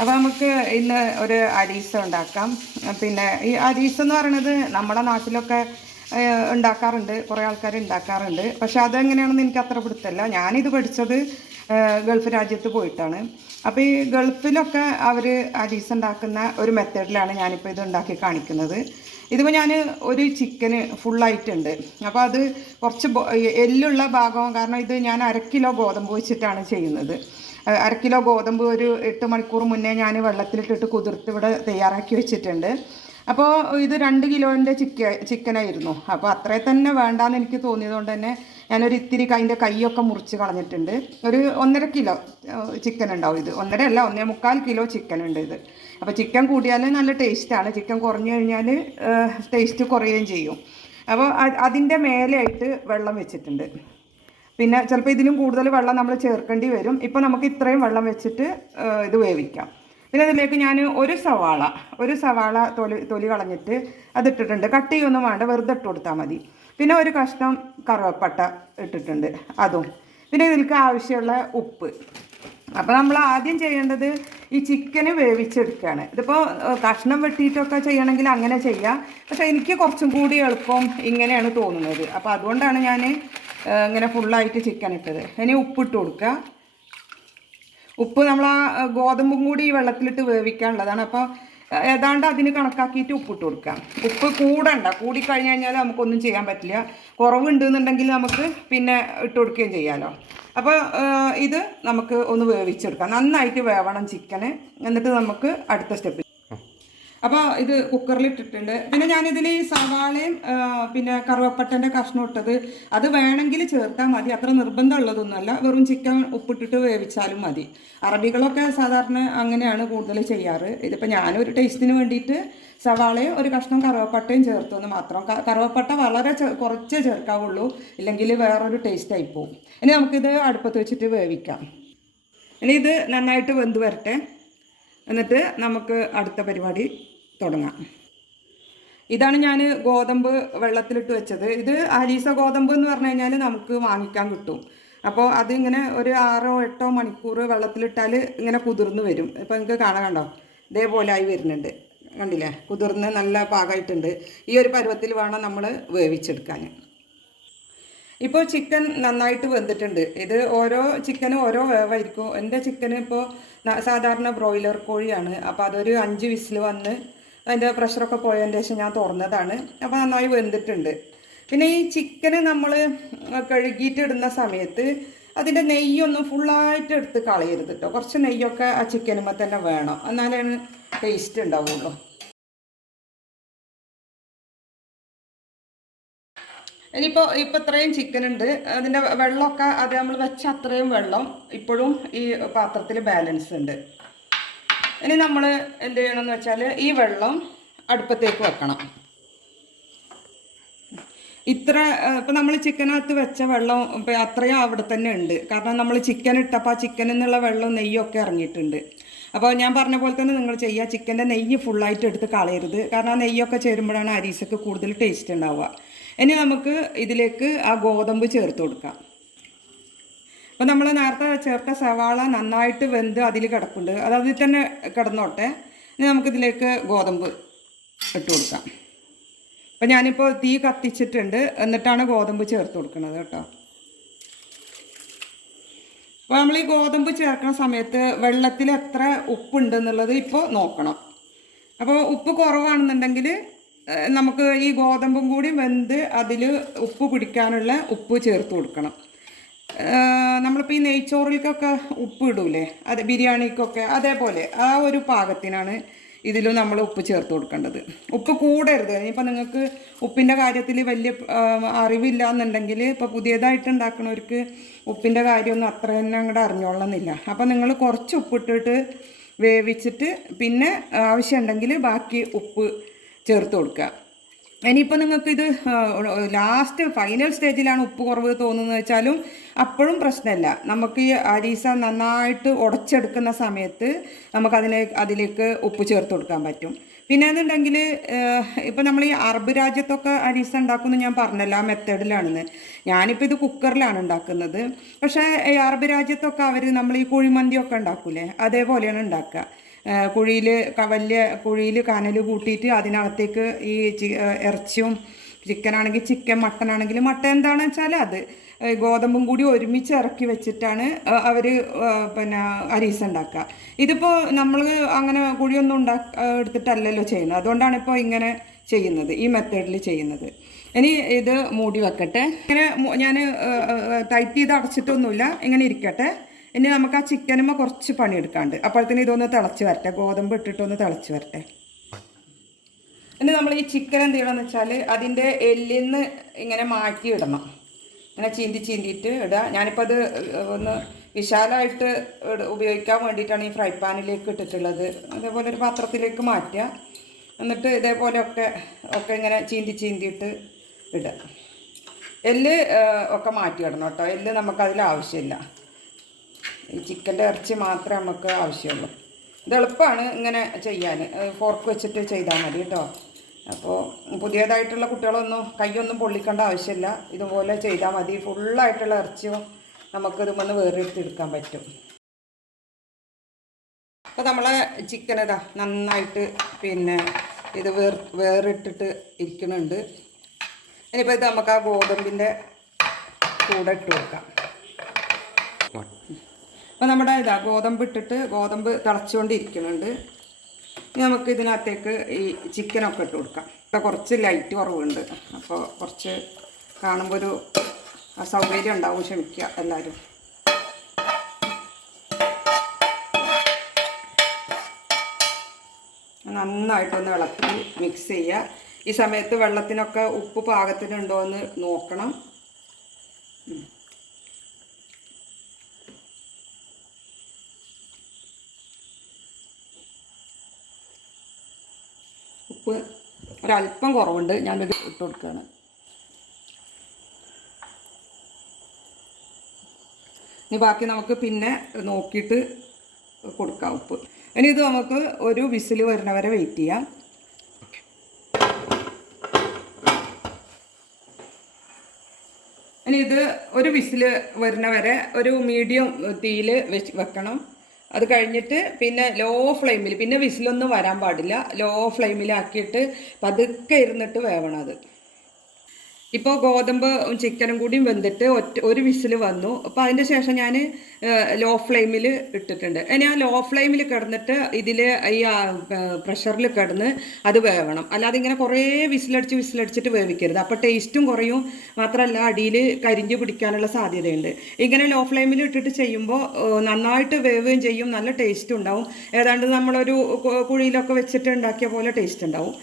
അപ്പോൾ നമുക്ക് ഇന്ന് ഒരു അരീസ ഉണ്ടാക്കാം. പിന്നെ ഈ അരീസ എന്ന് പറയുന്നത് നമ്മുടെ നാട്ടിലൊക്കെ ഉണ്ടാക്കാറുണ്ട്, കുറേ ആൾക്കാർ ഉണ്ടാക്കാറുണ്ട്. പക്ഷെ അതെങ്ങനെയാണെന്ന് എനിക്ക് അത്ര പിടുത്തല്ല. ഞാനിത് പഠിച്ചത് ഗൾഫ് രാജ്യത്ത് പോയിട്ടാണ്. അപ്പോൾ ഈ ഗൾഫിലൊക്കെ അവർ അരീസ ഉണ്ടാക്കുന്ന ഒരു മെത്തേഡിലാണ് ഞാനിപ്പോൾ ഇത് ഉണ്ടാക്കി കാണിക്കുന്നത്. ഇതിപ്പോൾ ഞാൻ ഒരു ചിക്കന് ഫുള്ളായിട്ടുണ്ട്. അപ്പോൾ അത് കുറച്ച് എല്ലുള്ള ഭാഗം, കാരണം ഇത് ഞാൻ 1/2 കിലോ ഗോതമ്പ് വെച്ചിട്ടാണ് ചെയ്യുന്നത്. 1/2 കിലോ ഗോതമ്പ് ഒരു 8 മണിക്കൂർ മുന്നേ ഞാൻ വെള്ളത്തിലിട്ടിട്ട് കുതിർത്ത് ഇവിടെ തയ്യാറാക്കി വെച്ചിട്ടുണ്ട്. അപ്പോൾ ഇത് 2 കിലോൻ്റെ ചിക്കനായിരുന്നു. അപ്പോൾ അത്രേ തന്നെ വേണ്ടാന്ന് എനിക്ക് തോന്നിയതുകൊണ്ട് തന്നെ ഞാനൊരു ഇത്തിരി അതിൻ്റെ കൈയൊക്കെ മുറിച്ച് കളഞ്ഞിട്ടുണ്ട്. ഒരു 1.5 കിലോ ചിക്കൻ ഉണ്ടാവും. ഇത് 1.5 അല്ല, 1.25 കിലോ ചിക്കൻ ഉണ്ട് ഇത്. അപ്പോൾ ചിക്കൻ കൂടിയാൽ നല്ല ടേസ്റ്റാണ്, ചിക്കൻ കുറഞ്ഞു കഴിഞ്ഞാൽ ടേസ്റ്റ് കുറയുകയും ചെയ്യും. അപ്പോൾ അതിൻ്റെ മേലെയായിട്ട് വെള്ളം വെച്ചിട്ടുണ്ട്. പിന്നെ ചിലപ്പോൾ ഇതിലും കൂടുതൽ വെള്ളം നമ്മൾ ചേർക്കേണ്ടി വരും. ഇപ്പോൾ നമുക്ക് ഇത്രയും വെള്ളം വെച്ചിട്ട് ഇത് വേവിക്കാം. പിന്നെ അതിലേക്ക് ഞാൻ ഒരു സവാള തൊലി കളഞ്ഞിട്ട് അതിട്ടിട്ടുണ്ട്. കട്ട് ചെയ്യൊന്നും വേണ്ട, വെറുതെ ഇട്ട് കൊടുത്താൽ മതി. പിന്നെ ഒരു കഷ്ണം കറുവപ്പട്ട ഇട്ടിട്ടുണ്ട്, അതും. പിന്നെ ഇതിലേക്ക് ആവശ്യമുള്ള ഉപ്പ്. അപ്പോൾ നമ്മൾ ആദ്യം ചെയ്യേണ്ടത് ഈ ചിക്കന് വേവിച്ചെടുക്കുകയാണ്. ഇതിപ്പോൾ കഷ്ണം വെട്ടിയിട്ടൊക്കെ ചെയ്യണമെങ്കിൽ അങ്ങനെ ചെയ്യാം. പക്ഷേ എനിക്ക് കുറച്ചും കൂടി എളുപ്പം ഇങ്ങനെയാണ് തോന്നുന്നത്. അപ്പോൾ അതുകൊണ്ടാണ് ഞാൻ ഇങ്ങനെ ഫുള്ളായിട്ട് ചിക്കൻ ഇട്ടത്. ഇനി ഉപ്പിട്ട് കൊടുക്കുക. ഉപ്പ് നമ്മൾ ആ ഗോതമ്പും കൂടി ഈ വെള്ളത്തിലിട്ട് വേവിക്കാനുള്ളതാണ്. അപ്പോൾ ഏതാണ്ട് അതിന് കണക്കാക്കിയിട്ട് ഉപ്പിട്ട് കൊടുക്കാം. ഉപ്പ് കൂടിക്കഴിഞ്ഞ് കഴിഞ്ഞാൽ നമുക്കൊന്നും ചെയ്യാൻ പറ്റില്ല. കുറവുണ്ടെന്നുണ്ടെങ്കിൽ നമുക്ക് പിന്നെ ഇട്ട് കൊടുക്കുകയും ചെയ്യാമല്ലോ. അപ്പോൾ ഇത് നമുക്ക് ഒന്ന് വേവിച്ചെടുക്കാം. നന്നായിട്ട് വേവണം ചിക്കന്. എന്നിട്ട് നമുക്ക് അടുത്ത സ്റ്റെപ്പ്. അപ്പോൾ ഇത് കുക്കറിൽ ഇട്ടിട്ടുണ്ട്. പിന്നെ ഞാനിതിൽ ഈ സവാളയും പിന്നെ കറുവപ്പട്ടൻ്റെ കഷ്ണം ഇട്ടത് അത് വേണമെങ്കിൽ ചേർത്താൽ മതി, അത്ര നിർബന്ധമുള്ളതൊന്നുമല്ല. വെറും ചിക്കൻ ഉപ്പിട്ടിട്ട് വേവിച്ചാലും മതി. അറബികളൊക്കെ സാധാരണ അങ്ങനെയാണ് കൂടുതൽ ചെയ്യാറ്. ഇതിപ്പോൾ ഞാനൊരു ടേസ്റ്റിന് വേണ്ടിയിട്ട് സവാളയും ഒരു കഷ്ണം കറുവപ്പട്ടയും ചേർത്തെന്ന് മാത്രം. കറുവപ്പട്ട വളരെ കുറച്ചേ ചേർക്കാവുള്ളൂ, ഇല്ലെങ്കിൽ വേറൊരു ടേസ്റ്റ് ആയിപ്പോവും. ഇനി നമുക്കിത് അടുപ്പത്ത് വെച്ചിട്ട് വേവിക്കാം. ഇനി ഇത് നന്നായിട്ട് വെന്ത് വരട്ടെ, എന്നിട്ട് നമുക്ക് അടുത്ത പരിപാടി തുടങ്ങാം. ഇതാണ് ഞാൻ ഗോതമ്പ് വെള്ളത്തിലിട്ട് വെച്ചത്. ഇത് ഹരീസ ഗോതമ്പ് എന്ന് പറഞ്ഞു കഴിഞ്ഞാൽ നമുക്ക് വാങ്ങിക്കാൻ കിട്ടും. അപ്പോൾ അതിങ്ങനെ ഒരു 6-8 മണിക്കൂർ വെള്ളത്തിലിട്ടാൽ ഇങ്ങനെ കുതിർന്ന് വരും. ഇപ്പോൾ നിങ്ങൾക്ക് കണ്ടോ, ഇതേപോലെ ആയി വരുന്നുണ്ട്, കണ്ടില്ലേ? കുതിർന്ന് നല്ല പാകമായിട്ടുണ്ട്. ഈ ഒരു പരുവത്തിൽ വേണം നമ്മൾ വേവിച്ചെടുക്കാൻ. ഇപ്പോൾ ചിക്കൻ നന്നായിട്ട് വെന്തിട്ടുണ്ട്. ഇത് ഓരോ ചിക്കനും ഓരോ വേവായിരിക്കും. എൻ്റെ ചിക്കന് ഇപ്പോൾ സാധാരണ ബ്രോയിലർ കോഴിയാണ്. അപ്പോൾ അതൊരു 5 വിസിൽ വന്ന് അതിൻ്റെ പ്രഷറൊക്കെ പോയതിൻ്റെ ശേഷം ഞാൻ തുറന്നതാണ്. അപ്പോൾ നന്നായി വെന്തിട്ടുണ്ട്. പിന്നെ ഈ ചിക്കന് നമ്മൾ കഴുകിയിട്ട് ഇടുന്ന സമയത്ത് അതിൻ്റെ നെയ്യൊന്നും ഫുള്ളായിട്ട് എടുത്ത് കളയരുത് കേട്ടോ. കുറച്ച് നെയ്യൊക്കെ ആ ചിക്കനുമ്പോൾ തന്നെ വേണം, എന്നാലേ ടേസ്റ്റ് ഉണ്ടാവുള്ളൂ. ഇനിയിപ്പോൾ ഇത്രയും ചിക്കൻ ഉണ്ട്. അതിൻ്റെ വെള്ളമൊക്കെ അത് നമ്മൾ വെച്ച അത്രയും വെള്ളം ഇപ്പോഴും ഈ പാത്രത്തിൽ ബാലൻസ് ഉണ്ട്. ഇനി നമ്മൾ എന്ത് ചെയ്യണമെന്ന് വെച്ചാൽ ഈ വെള്ളം അടുപ്പത്തേക്ക് വെക്കണം. ഇപ്പം നമ്മൾ ചിക്കനകത്ത് വെച്ച വെള്ളം ഇപ്പം അത്രയും അവിടെ തന്നെ ഉണ്ട്. കാരണം നമ്മൾ ചിക്കൻ ഇട്ടപ്പോൾ ആ ചിക്കനിൽ നിന്നുള്ള വെള്ളം നെയ്യൊക്കെ ഇറങ്ങിയിട്ടുണ്ട്. അപ്പോൾ ഞാൻ പറഞ്ഞ പോലെ തന്നെ നിങ്ങൾ ചെയ്യുക. ചിക്കൻ്റെ നെയ്യ് ഫുള്ളായിട്ട് എടുത്ത് കളയരുത്, കാരണം ആ നെയ്യൊക്കെ ചേരുമ്പോഴാണ് അരീസക്ക് കൂടുതൽ ടേസ്റ്റ് ഉണ്ടാവുക. ഇനി നമുക്ക് ഇതിലേക്ക് ആ ഗോതമ്പ് ചേർത്ത് കൊടുക്കാം. അപ്പോൾ നമ്മൾ നേരത്തെ ചേർത്ത സവാള നന്നായിട്ട് വെന്ത് അതിൽ കിടപ്പുണ്ട്, അത് അതിൽ തന്നെ കിടന്നോട്ടെ. ഇനി നമുക്കിതിലേക്ക് ഗോതമ്പ് ഇട്ട് കൊടുക്കാം. അപ്പോൾ ഞാനിപ്പോൾ തീ കത്തിച്ചിട്ടുണ്ട്, എന്നിട്ടാണ് ഗോതമ്പ് ചേർത്ത് കൊടുക്കുന്നത് കേട്ടോ. അപ്പോൾ നമ്മൾ ഈ ഗോതമ്പ് ചേർക്കുന്ന സമയത്ത് വെള്ളത്തിൽ എത്ര ഉപ്പുണ്ടെന്നുള്ളത് ഇപ്പോൾ നോക്കണം. അപ്പോൾ ഉപ്പ് കുറവാണെന്നുണ്ടെങ്കിൽ നമുക്ക് ഈ ഗോതമ്പും കൂടി വെന്ത് അതിൽ ഉപ്പ് പിടിക്കാനുള്ള ഉപ്പ് ചേർത്ത് കൊടുക്കണം. നമ്മളിപ്പോൾ ഈ നെയ്ച്ചോറിലേക്കൊക്കെ ഉപ്പ് ഇടൂലേ, അത് ബിരിയാണിക്കൊക്കെ അതേപോലെ ആ ഒരു പാകത്തിനാണ് ഇതിലും നമ്മൾ ഉപ്പ് ചേർത്ത് കൊടുക്കേണ്ടത്. ഉപ്പ് കൂടരുത്. ഇനിയിപ്പോൾ നിങ്ങൾക്ക് ഉപ്പിൻ്റെ കാര്യത്തിൽ വലിയ അറിവില്ല എന്നുണ്ടെങ്കിൽ, ഇപ്പോൾ പുതിയതായിട്ട് ഉണ്ടാക്കുന്നവർക്ക് ഉപ്പിൻ്റെ കാര്യമൊന്നും അത്ര തന്നെ അങ്ങോട്ട് അറിഞ്ഞോളണമെന്നില്ല. അപ്പോൾ നിങ്ങൾ കുറച്ച് ഉപ്പിട്ടിട്ട് വേവിച്ചിട്ട് പിന്നെ ആവശ്യമുണ്ടെങ്കിൽ ബാക്കി ഉപ്പ് ചേർത്ത് കൊടുക്കുക. ഇനിയിപ്പോൾ നിങ്ങൾക്കിത് ലാസ്റ്റ് ഫൈനൽ സ്റ്റേജിലാണ് ഉപ്പ് കുറവ് തോന്നുന്നത് വെച്ചാലും അപ്പോഴും പ്രശ്നമില്ല. നമുക്ക് ഈ അരീസ നന്നായിട്ട് ഉടച്ചെടുക്കുന്ന സമയത്ത് അതിലേക്ക് ഉപ്പ് ചേർത്ത് കൊടുക്കാൻ പറ്റും. പിന്നെ എന്നുണ്ടെങ്കിൽ ഇപ്പോൾ നമ്മൾ ഈ അറബ് രാജ്യത്തൊക്കെ അരീസ ഉണ്ടാക്കുമെന്ന് ഞാൻ പറഞ്ഞല്ലോ, ആ മെത്തേഡിലാണെന്ന്. ഞാനിപ്പോൾ ഇത് കുക്കറിലാണ് ഉണ്ടാക്കുന്നത്. പക്ഷേ ഈ അറബ് രാജ്യത്തൊക്കെ നമ്മൾ ഈ കുഴിമന്തിയൊക്കെ ഉണ്ടാക്കൂലേ, അതേപോലെയാണ് ഉണ്ടാക്കുക. കുഴിയിൽ വലിയ കുഴിയിൽ കനൽ കൂട്ടിയിട്ട് അതിനകത്തേക്ക് ഈ ഇറച്ചിയും ചിക്കനാണെങ്കിൽ ചിക്കൻ, മട്ടനാണെങ്കിൽ മട്ടൻ, എന്താണെന്ന് വെച്ചാൽ അത് ഗോതമ്പും കൂടി ഒരുമിച്ച് ഇറക്കി വെച്ചിട്ടാണ് അവർ പിന്നെ അരീസ ഉണ്ടാക്കുക. ഇതിപ്പോൾ നമ്മൾ അങ്ങനെ കുഴിയൊന്നും എടുത്തിട്ടല്ലല്ലോ ചെയ്യുന്നത്. അതുകൊണ്ടാണ് ഇപ്പോൾ ഇങ്ങനെ ചെയ്യുന്നത്, ഈ മെത്തേഡിൽ ചെയ്യുന്നത്. ഇനി ഇത് മൂടി വെക്കട്ടെ. ഇങ്ങനെ ഞാൻ ടൈറ്റ് ചെയ്ത് അടച്ചിട്ടൊന്നുമില്ല, ഇങ്ങനെ ഇരിക്കട്ടെ. ഇനി നമുക്ക് ആ ചിക്കനുമ്മ കുറച്ച് പണിയെടുക്കാണ്ട്. അപ്പോഴത്തേന് ഇതൊന്ന് തിളച്ച് വരട്ടെ, ഗോതമ്പ് ഇട്ടിട്ടൊന്ന് തിളച്ച് വരട്ടെ. ഇനി നമ്മൾ ഈ ചിക്കൻ എന്ത് ചെയ്യണമെന്ന് വെച്ചാൽ അതിൻ്റെ എല്ലിന്ന് ഇങ്ങനെ മാറ്റിയിടണം. ഇങ്ങനെ ചീന്തിയിട്ട് ഇടുക. ഞാനിപ്പോൾ അത് ഒന്ന് വിശാലമായിട്ട് ഉപയോഗിക്കാൻ വേണ്ടിയിട്ടാണ് ഈ ഫ്രൈ പാനിലേക്ക് ഇട്ടിട്ടുള്ളത്. അതേപോലെ ഒരു പാത്രത്തിലേക്ക് മാറ്റുക. എന്നിട്ട് ഇതേപോലെ ഒക്കെ ഇങ്ങനെ ചീന്തിയിട്ട് ഇടുക. എല്ല് ഒക്കെ മാറ്റിയിടണം കേട്ടോ. എല്ല് നമുക്കതിൽ ആവശ്യമില്ല. ഈ ചിക്കൻ്റെ ഇറച്ചി മാത്രമേ നമുക്ക് ആവശ്യമുള്ളൂ. ഇത് എളുപ്പമാണ് ഇങ്ങനെ ചെയ്യാൻ. ഫോർക്ക് വെച്ചിട്ട് ചെയ്താൽ മതി കേട്ടോ. അപ്പോൾ പുതിയതായിട്ടുള്ള കുട്ടികളൊന്നും കൈയൊന്നും പൊള്ളിക്കേണ്ട ആവശ്യമില്ല. ഇതുപോലെ ചെയ്താൽ മതി. ഫുള്ളായിട്ടുള്ള ഇറച്ചിയും നമുക്കിത് വന്ന് വേറെടുത്തെടുക്കാൻ പറ്റും. അപ്പോൾ നമ്മളെ ചിക്കൻ ഇതാ നന്നായിട്ട് പിന്നെ ഇത് വേറിട്ടിട്ട് ഇരിക്കുന്നുണ്ട്. ഇനിയിപ്പോൾ ഇത് നമുക്ക് ആ ഗോതമ്പിൻ്റെ കൂടെ ഇട്ട് കൊടുക്കാം. അപ്പോൾ നമ്മുടെ ഗോതമ്പ് ഇട്ടിട്ട് ഗോതമ്പ് തിളച്ചുകൊണ്ടിരിക്കുന്നുണ്ട്. ഇനി നമുക്ക് ഇതിനകത്തേക്ക് ഈ ചിക്കനൊക്കെ ഇട്ട് കൊടുക്കാം. ഇപ്പോൾ കുറച്ച് ലൈറ്റ് കുറവുണ്ട്, അപ്പോൾ കുറച്ച് കാണുമ്പോൾ ഒരു അസൗകര്യം ഉണ്ടാവും, ക്ഷമിക്കുക എല്ലാവരും. നന്നായിട്ടൊന്ന് ഇളക്കി മിക്സ് ചെയ്യുക. ഈ സമയത്ത് വെള്ളത്തിനൊക്കെ ഉപ്പ് പാകത്തിനുണ്ടോ എന്ന് നോക്കണം. ഉപ്പ് ഒരല്പം കുറവുണ്ട്, ഞാനത് ഇട്ട് കൊടുക്കുകയാണ്. ഇനി ബാക്കി നമുക്ക് പിന്നെ നോക്കിയിട്ട് കൊടുക്കാം ഉപ്പ്. ഇനി ഇത് നമുക്ക് ഒരു വിസിൽ വരുന്ന വരെ വെയിറ്റ് ചെയ്യാം. ഇനി ഇത് ഒരു വിസിൽ വരുന്ന വരെ ഒരു മീഡിയം തീയിൽ വെക്കണം. അത് കഴിഞ്ഞിട്ട് പിന്നെ ലോ ഫ്ലെയിമിൽ, പിന്നെ വിസിലൊന്നും വരാൻ പാടില്ല, ലോ ഫ്ലെയിമിലാക്കിയിട്ട് പതുക്കെ ഇരുന്നിട്ട് വേവണം അത്. ഇപ്പോൾ ഗോതമ്പ് ചിക്കനും കൂടിയും വെന്തിട്ട് ഒരു വിസിൽ വന്നു. അപ്പോൾ അതിൻ്റെ ശേഷം ഞാൻ ലോ ഫ്ലെയിമിൽ ഇട്ടിട്ടുണ്ട്. ഇനി ആ ലോ ഫ്ലെയിമിൽ കിടന്നിട്ട് ഇതിൽ ഈ പ്രഷറിൽ കിടന്ന് അത് വേവണം. അല്ലാതെ ഇങ്ങനെ കുറേ വിസിലടിച്ചിട്ട് വേവിക്കരുത്. അപ്പോൾ ടേസ്റ്റും കുറയും, മാത്രമല്ല അടിയിൽ കരിഞ്ഞ് പിടിക്കാനുള്ള സാധ്യതയുണ്ട്. ഇങ്ങനെ ലോ ഫ്ലെയിമിൽ ഇട്ടിട്ട് ചെയ്യുമ്പോൾ നന്നായിട്ട് വേവുകയും ചെയ്യും, നല്ല ടേസ്റ്റും ഉണ്ടാവും. ഏതാണ്ട് നമ്മളൊരു കുഴിയിലൊക്കെ വെച്ചിട്ട് ഉണ്ടാക്കിയ പോലെ ടേസ്റ്റ് ഉണ്ടാവും.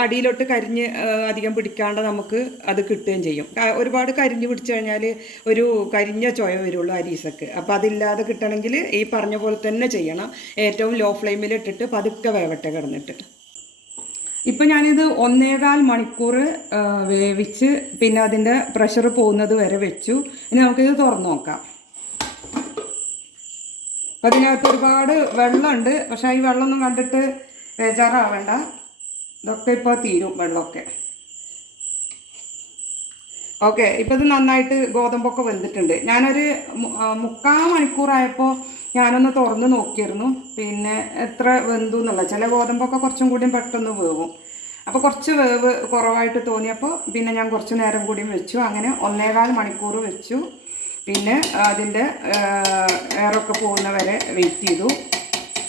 അടിയിലോട്ട് കരിഞ്ഞ് അധികം പിടിക്കാണ്ട് നമുക്ക് അത് കിട്ടുകയും ചെയ്യും. ഒരുപാട് കരിഞ്ഞ് പിടിച്ചു കഴിഞ്ഞാൽ ഒരു കരിഞ്ഞ ചൊയ വരുള്ളൂ അരീസക്ക്. അപ്പോൾ അതില്ലാതെ കിട്ടണമെങ്കിൽ ഈ പറഞ്ഞ പോലെ തന്നെ ചെയ്യണം. ഏറ്റവും ലോ ഫ്ലെയിമിൽ ഇട്ടിട്ട് പതുക്കെ വേവട്ടെ കിടന്നിട്ട്. ഇപ്പം ഞാനിത് 1.25 മണിക്കൂർ വേവിച്ച് പിന്നെ അതിൻ്റെ പ്രഷർ പോകുന്നത് വരെ വെച്ചു. ഇനി നമുക്കിത് തുറന്നു നോക്കാം. അപ്പം അതിനകത്ത് ഒരുപാട് വെള്ളമുണ്ട്, പക്ഷേ ഈ വെള്ളമൊന്നും കണ്ടിട്ട് ബേജാറാവേണ്ട. ഇതൊക്കെ ഇപ്പോൾ തീരും വെള്ളമൊക്കെ. ഓക്കെ, ഇപ്പോൾ ഇത് നന്നായിട്ട് ഗോതമ്പൊക്കെ വെന്തിട്ടുണ്ട്. ഞാനൊരു 3/4 മണിക്കൂറായപ്പോൾ ഞാനൊന്ന് തുറന്ന് നോക്കിയിരുന്നു, പിന്നെ എത്ര വെന്തു എന്നുള്ള. ചില ഗോതമ്പൊക്കെ കുറച്ചും കൂടിയും പെട്ടെന്ന് വേവും. അപ്പോൾ കുറച്ച് വേവ് കുറവായിട്ട് തോന്നിയപ്പോൾ പിന്നെ ഞാൻ കുറച്ച് നേരം കൂടിയും വെച്ചു. അങ്ങനെ 1.25 മണിക്കൂർ വെച്ചു. പിന്നെ അതിൻ്റെ എയറൊക്കെ പോകുന്ന വരെ വെയിറ്റ് ചെയ്തു.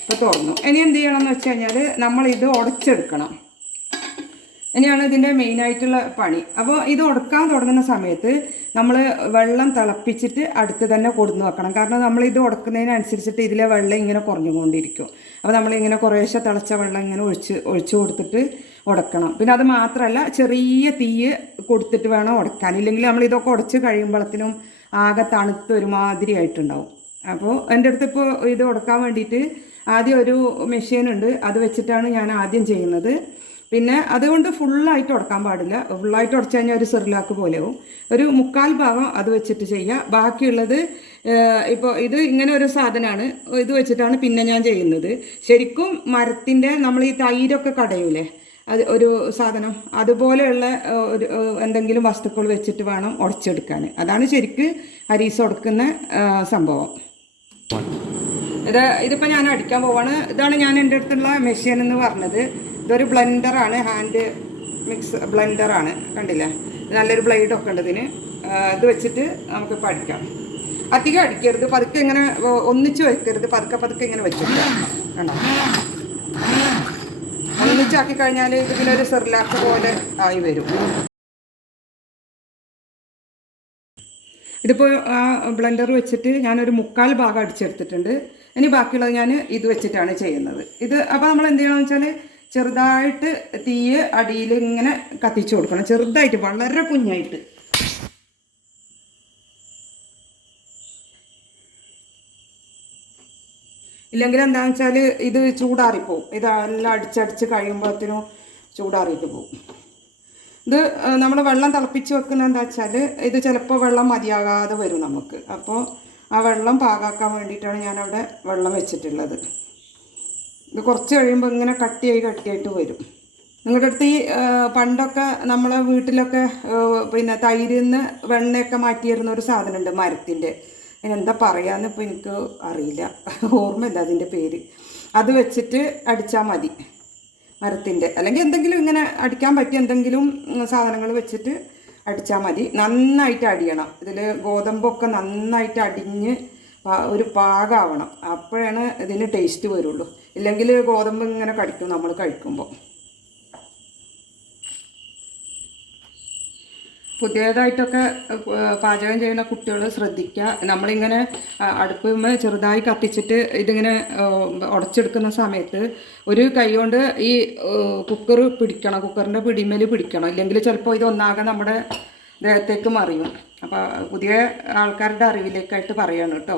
ഇപ്പോൾ തുറന്നു. ഇനി എന്ത് ചെയ്യണമെന്ന് വെച്ച് കഴിഞ്ഞാൽ നമ്മളിത് ഉടച്ചെടുക്കണം. ഇനിയാണ് ഇതിൻ്റെ മെയിനായിട്ടുള്ള പണി. അപ്പോൾ ഇത് ഉടക്കാൻ തുടങ്ങുന്ന സമയത്ത് നമ്മൾ വെള്ളം തിളപ്പിച്ചിട്ട് അടുത്ത് തന്നെ കൊടുന്ന് വെക്കണം. കാരണം നമ്മളിത് ഉടക്കുന്നതിനനുസരിച്ചിട്ട് ഇതിലെ വെള്ളം ഇങ്ങനെ കുറഞ്ഞുകൊണ്ടിരിക്കും. അപ്പോൾ നമ്മളിങ്ങനെ കുറേശ്ശെ തിളച്ച വെള്ളം ഇങ്ങനെ ഒഴിച്ചു കൊടുത്തിട്ട് ഉടക്കണം. പിന്നെ അത് മാത്രമല്ല, ചെറിയ തീ കൊടുത്തിട്ട് വേണം ഉടക്കാൻ. ഇല്ലെങ്കിൽ നമ്മളിതൊക്കെ ഉടച്ച് കഴിയുമ്പോഴത്തേനും ആകെ തണുത്ത് ഒരുമാതിരി ആയിട്ടുണ്ടാവും. അപ്പോൾ എൻ്റെ അടുത്ത് ഇപ്പോൾ ഇത് ഉടക്കാൻ വേണ്ടിയിട്ട് ആദ്യം ഒരു മെഷീനുണ്ട്, അത് വെച്ചിട്ടാണ് ഞാൻ ആദ്യം ചെയ്യുന്നത്. പിന്നെ അതുകൊണ്ട് ഫുള്ളായിട്ട് ഉടക്കാൻ പാടില്ല. ഫുള്ളായിട്ട് ഉടച്ചു കഴിഞ്ഞാൽ ഒരു സെറിലാക്ക് പോലെയാവും. ഒരു 3/4 ഭാഗം അത് വെച്ചിട്ട് ചെയ്യുക. ബാക്കിയുള്ളത് ഇപ്പോൾ ഇത് ഇങ്ങനെ ഒരു സാധനമാണ്, ഇത് വെച്ചിട്ടാണ് പിന്നെ ഞാൻ ചെയ്യുന്നത്. ശരിക്കും മരത്തിൻ്റെ നമ്മൾ ഈ തൈരൊക്കെ കടയൂലേ, അത് ഒരു സാധനം അതുപോലെയുള്ള ഒരു എന്തെങ്കിലും വസ്തുക്കൾ വെച്ചിട്ട് വേണം ഉടച്ചെടുക്കാൻ. അതാണ് ശരിക്ക് അരീസ ഉടക്കുന്ന സംഭവം. ഇതിപ്പോൾ ഞാൻ അടിക്കാൻ പോവാണ്. ഇതാണ് ഞാൻ എൻ്റെ അടുത്തുള്ള മെഷീൻ എന്ന് പറഞ്ഞത്. ഇതൊരു ബ്ലെൻഡറാണ്, ഹാൻഡ് മിക്സ് ബ്ലെൻഡറാണ്. കണ്ടില്ലേ, നല്ലൊരു ബ്ലേഡൊക്കെ ഉണ്ട് ഇതിന്. ഇത് വെച്ചിട്ട് നമുക്കിപ്പോൾ അടിക്കാം. അധികം അടിക്കരുത്, പതുക്കെ ഇങ്ങനെ ഒന്നിച്ച് വെക്കരുത്, പതുക്കെ ഇങ്ങനെ വെച്ചിട്ട് കണ്ടോ. ഒന്നിച്ചാക്കി കഴിഞ്ഞാൽ ഇതിങ്ങനെ ഒരു സെർലാക്ക് പോലെ ആയി വരും. ഇതിപ്പോൾ ആ ബ്ലെൻഡർ വെച്ചിട്ട് ഞാനൊരു 3/4 ഭാഗം അടിച്ചെടുത്തിട്ടുണ്ട്. ഇനി ബാക്കിയുള്ളത് ഞാൻ ഇത് വെച്ചിട്ടാണ് ചെയ്യുന്നത്. ഇത് അപ്പോൾ നമ്മൾ എന്ത് ചെയ്യണമെന്ന് വെച്ചാൽ ചെറുതായിട്ട് തീയ് അടിയിൽ ഇങ്ങനെ കത്തിച്ചു കൊടുക്കണം, ചെറുതായിട്ട്, വളരെ കുഞ്ഞായിട്ട്. ഇല്ലെങ്കിൽ എന്താണെന്ന് വെച്ചാൽ ഇത് ചൂടാറിപ്പോവും. ഇതെല്ലാം അടിച്ചടിച്ച് കഴിയുമ്പോഴത്തേനും ചൂടാറിയിട്ട് പോവും. ഇത് നമ്മൾ വെള്ളം തിളപ്പിച്ച് വെക്കുന്നത് എന്താ വെച്ചാൽ ഇത് ചിലപ്പോൾ വെള്ളം മതിയാകാതെ വരും നമുക്ക്. അപ്പോൾ ആ വെള്ളം പാകാക്കാൻ വേണ്ടിയിട്ടാണ് ഞാനവിടെ വെള്ളം വെച്ചിട്ടുള്ളത്. ഇത് കുറച്ച് കഴിയുമ്പോൾ ഇങ്ങനെ കട്ടിയായിട്ട് വരും. നിങ്ങളുടെ അടുത്ത് ഈ പണ്ടൊക്കെ നമ്മളെ വീട്ടിലൊക്കെ പിന്നെ തൈരിൽ നിന്ന് വെണ്ണയൊക്കെ മാറ്റിയിരുന്ന ഒരു സാധനമുണ്ട്, മരത്തിൻ്റെ. അതിനെന്താ പറയാമെന്ന് ഇപ്പോൾ എനിക്ക് അറിയില്ല, ഓർമ്മയില്ല അതിൻ്റെ പേര്. അത് വെച്ചിട്ട് അടിച്ചാൽ മതി, മരത്തിൻ്റെ. അല്ലെങ്കിൽ എന്തെങ്കിലും ഇങ്ങനെ അടിക്കാൻ പറ്റിയ എന്തെങ്കിലും സാധനങ്ങൾ വെച്ചിട്ട് അടിച്ചാൽ മതി. നന്നായിട്ട് അടിയണം. ഇതിൽ ഗോതമ്പൊക്കെ നന്നായിട്ട് അടിഞ്ഞ് ഒരു പാകമാവണം, അപ്പോഴാണ് ഇതിന് ടേസ്റ്റ് വരുള്ളൂ. ഇല്ലെങ്കിൽ ഗോതമ്പ് ഇങ്ങനെ കടിക്കും നമ്മൾ കഴിക്കുമ്പോൾ. പുതിയതായിട്ടൊക്കെ പാചകം ചെയ്യുന്ന കുട്ടികൾ ശ്രദ്ധിക്കുക. നമ്മളിങ്ങനെ അടുപ്പുമ്മ ചെറുതായി കത്തിച്ചിട്ട് ഇതിങ്ങനെ ഉടച്ചെടുക്കുന്ന സമയത്ത് ഒരു കൈ കൊണ്ട് ഈ കുക്കർ പിടിക്കണം, കുക്കറിൻ്റെ പിടിമേൽ പിടിക്കണം. ഇല്ലെങ്കിൽ ചിലപ്പോൾ ഇതൊന്നാകെ നമ്മുടെ ദേഹത്തേക്ക് മറിയും. അപ്പോൾ പുതിയ ആൾക്കാരുടെ അറിവിലേക്കായിട്ട് പറയാണ് കേട്ടോ.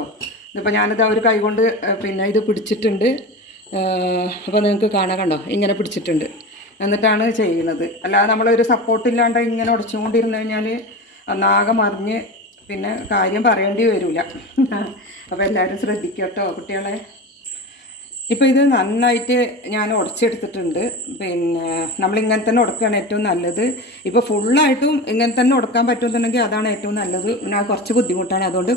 ഇതിപ്പോൾ ഞാനിത് ഒരു കൈ കൊണ്ട് പിന്നെ ഇത് പിടിച്ചിട്ടുണ്ട്. അപ്പോൾ നിങ്ങൾക്ക് കാണാൻ കണ്ടോ, ഇങ്ങനെ പിടിച്ചിട്ടുണ്ട്. എന്നിട്ടാണ് ചെയ്യുന്നത്. അല്ലാതെ നമ്മളൊരു സപ്പോർട്ടില്ലാണ്ട് ഇങ്ങനെ ഉടച്ചുകൊണ്ടിരുന്നു കഴിഞ്ഞാൽ ഒന്നാകെ മറിഞ്ഞ് പിന്നെ കാര്യം പറയേണ്ടി വരില്ല. അപ്പോൾ എല്ലാവരും ശ്രദ്ധിക്കുക കേട്ടോ കുട്ടികളെ. ഇപ്പോൾ ഇത് നന്നായിട്ട് ഞാൻ ഉടച്ചെടുത്തിട്ടുണ്ട്. പിന്നെ നമ്മളിങ്ങനെ തന്നെ ഉടക്കുകയാണ് ഏറ്റവും നല്ലത്. ഇപ്പോൾ ഫുള്ളായിട്ടും ഇങ്ങനെ തന്നെ ഉടക്കാൻ പറ്റുമെന്നുണ്ടെങ്കിൽ അതാണ് ഏറ്റവും നല്ലത്. പിന്നെ കുറച്ച് ബുദ്ധിമുട്ടാണ്, അതുകൊണ്ട്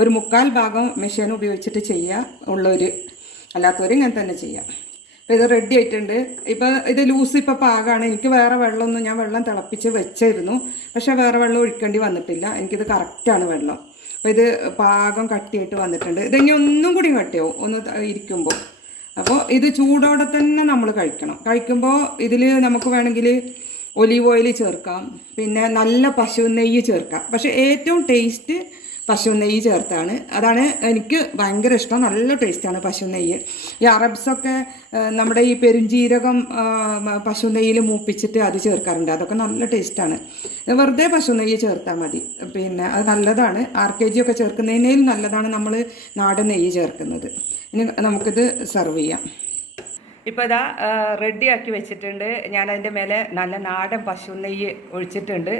ഒരു 3/4 ഭാഗം മെഷീൻ ഉപയോഗിച്ചിട്ട് ചെയ്യുക ഉള്ളവർ. അല്ലാത്തവർ ഇങ്ങനെ തന്നെ ചെയ്യാം. അപ്പോൾ ഇത് റെഡി ആയിട്ടുണ്ട്. ഇപ്പോൾ ഇത് ലൂസ് ഇപ്പോൾ പാകമാണ്. എനിക്ക് വേറെ വെള്ളമൊന്നും, ഞാൻ വെള്ളം തിളപ്പിച്ച് വെച്ചായിരുന്നു, പക്ഷേ വേറെ വെള്ളം ഒഴിക്കേണ്ടി വന്നിട്ടില്ല. എനിക്കിത് കറക്റ്റാണ് വെള്ളം. അപ്പോൾ ഇത് പാകം കട്ടിയായിട്ട് വന്നിട്ടുണ്ട്. ഇതിനി ഒന്നും കൂടി കട്ടിയാവും ഒന്ന് ഇരിക്കുമ്പോൾ. അപ്പോൾ ഇത് ചൂടോടെ തന്നെ നമ്മൾ കഴിക്കുമ്പോൾ ഇതിൽ നമുക്ക് വേണമെങ്കിൽ ഒലീവ് ഓയിൽ ചേർക്കാം, പിന്നെ നല്ല പശു നെയ്യ് ചേർക്കാം. പക്ഷേ ഏറ്റവും ടേസ്റ്റ് പശു നെയ്യ് ചേർത്താണ്. അതാണ് എനിക്ക് ഭയങ്കര ഇഷ്ടം. നല്ല ടേസ്റ്റാണ് പശു നെയ്യ്. ഈ അറബ്സൊക്കെ നമ്മുടെ ഈ പെരുംജീരകം പശു നെയ്യിൽ മൂപ്പിച്ചിട്ട് അത് ചേർക്കാറുണ്ട്. അതൊക്കെ നല്ല ടേസ്റ്റാണ്. വെറുതെ പശു നെയ്യ് ചേർത്താൽ മതി. പിന്നെ അത് നല്ലതാണ്. RKG ഒക്കെ ചേർക്കുന്നതിനേലും നല്ലതാണ് നമ്മൾ നാടൻ നെയ്യ് ചേർക്കുന്നത്. ഇനി നമുക്കിത് സെർവ് ചെയ്യാം. ഇപ്പോൾ ഇതാ റെഡിയാക്കി വെച്ചിട്ടുണ്ട്. ഞാനതിൻ്റെ മേലെ നല്ല നാടൻ പശു നെയ്യ് ഒഴിച്ചിട്ടുണ്ട്.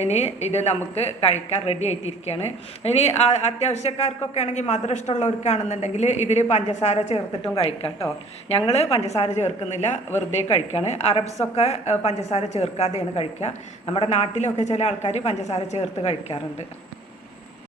ഇനി ഇത് നമുക്ക് കഴിക്കാൻ റെഡി ആയിട്ടിരിക്കുകയാണ്. ഇനി അത്യാവശ്യക്കാർക്കൊക്കെ ആണെങ്കിൽ മധുരം ഇഷ്ടമുള്ളവർക്കാണെന്നുണ്ടെങ്കിൽ ഇതിൽ പഞ്ചസാര ചേർത്തിട്ടും കഴിക്കാം കേട്ടോ. ഞങ്ങൾ പഞ്ചസാര ചേർക്കുന്നില്ല, വെറുതെ കഴിക്കുകയാണ്. അറബ്സൊക്കെ പഞ്ചസാര ചേർക്കാതെയാണ് കഴിക്കുക. നമ്മുടെ നാട്ടിലൊക്കെ ചില ആൾക്കാർ പഞ്ചസാര ചേർത്ത് കഴിക്കാറുണ്ട്.